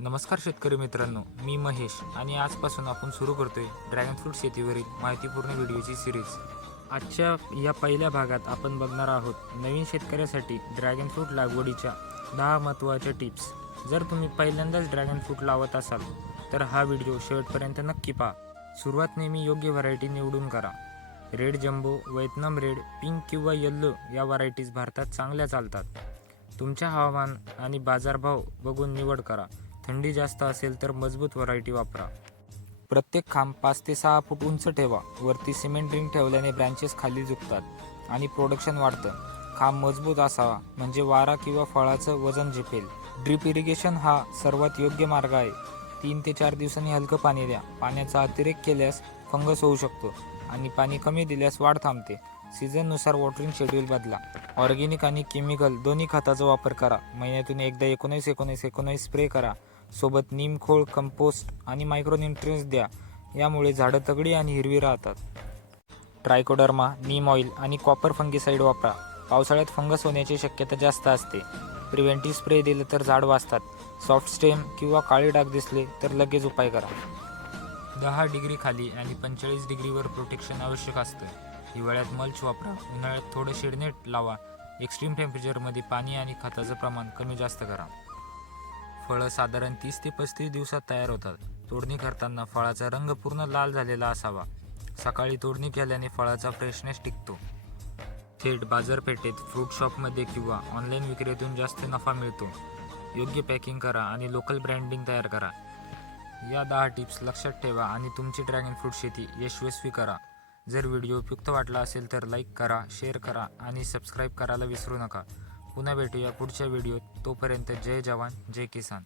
नमस्कार शेतकरी मित्रांनो, मी महेश आणि आजपासून आपण सुरू करतोय ड्रॅगन फ्रूट शेतीवरील माहितीपूर्ण व्हिडिओची सिरीज। आजच्या या पहिल्या भागात आपण बघणार आहोत नवीन शेतकऱ्यासाठी ड्रॅगन फ्रूट लागवडीच्या 10 महत्त्वाच्या टिप्स। जर तुम्ही पहिल्यांदाच ड्रॅगन फ्रूट लावत असाल तर हा व्हिडिओ शेवटपर्यंत नक्की पहा। सुरुवात नेहमी योग्य व्हरायटी निवडून करा। Red jumbo, Vietnam red, pink किंवा येल्लो या व्हरायटीज भारतात चांगल्या चालतात। तुमच्या हवामान आणि बाजारभाव बघून निवड करा। थंडी जास्त असेल तर मजबूत व्हरायटी वापरा। प्रत्येक खांब 5 ते 6 फूट उंच ठेवा। वरती सिमेंट रिंग ठेवल्याने ब्रँचेस खाली झुकतात आणि प्रोडक्शन वाढतं। खांब मजबूत असावा म्हणजे वारा किंवा फळाचं वजन झेपेल। ड्रीप इरिगेशन हा सर्वात योग्य मार्ग आहे। 3 ते 4 दिवसांनी हलकं पाणी द्या। पाण्याचा अतिरेक केल्यास फंगस होऊ शकतो आणि पाणी कमी दिल्यास वाढ थांबते। सीझननुसार वॉटरिंग शेड्यूल बदला। ऑर्गॅनिक आणि केमिकल दोन्ही खताचा वापर करा। महिन्यातून एकदा 19-19-19 स्प्रे करा। सोबत नीम खोळ, कंपोस्ट आणि मायक्रो न्यूट्रिएंट्स द्या। यामुळे झाडं तगडी आणि हिरवी राहतात। ट्रायकोडर्मा, नीम ऑइल आणि कॉपर फंगीसाइड वापरा। पावसाळ्यात फंगस होण्याची शक्यता जास्त असते। प्रिव्हेंटिव्ह स्प्रे दिले तर झाड वाचतात। सॉफ्ट स्टेम किंवा काळे डाग दिसले तर लगेच उपाय करा। 10 डिग्री खाली आणि 45 डिग्रीवर प्रोटेक्शन आवश्यक असतं। हिवाळ्यात मल्च वापरा। उन्हाळ्यात थोडं शेडनेट लावा। एक्स्ट्रीम टेम्परेचरमध्ये पाणी आणि खताचं प्रमाण कमी जास्त करा। फळं साधारण 30 ते 35 दिवसात तयार होतात। तोडणी करताना फळाचा रंग पूर्ण लाल झालेला असावा। सकाळी तोडणी केल्याने फळाचा फ्रेशनेस टिकतो। थेट बाजारपेठेत, फ्रूट शॉपमध्ये किंवा ऑनलाईन विक्रीतून जास्त नफा मिळतो। योग्य पॅकिंग करा आणि लोकल ब्रँडिंग तयार करा। या 10 टिप्स लक्षात ठेवा आणि तुमची ड्रॅगन फ्रूट शेती यशस्वी करा। जर व्हिडिओ उपयुक्त वाटला असेल तर लाईक करा, शेअर करा आणि सबस्क्राईब करायला विसरू नका। पुन्हा भेटूया पुढच्या व्हिडिओत। तोपर्यंत जय जवान, जय किसान।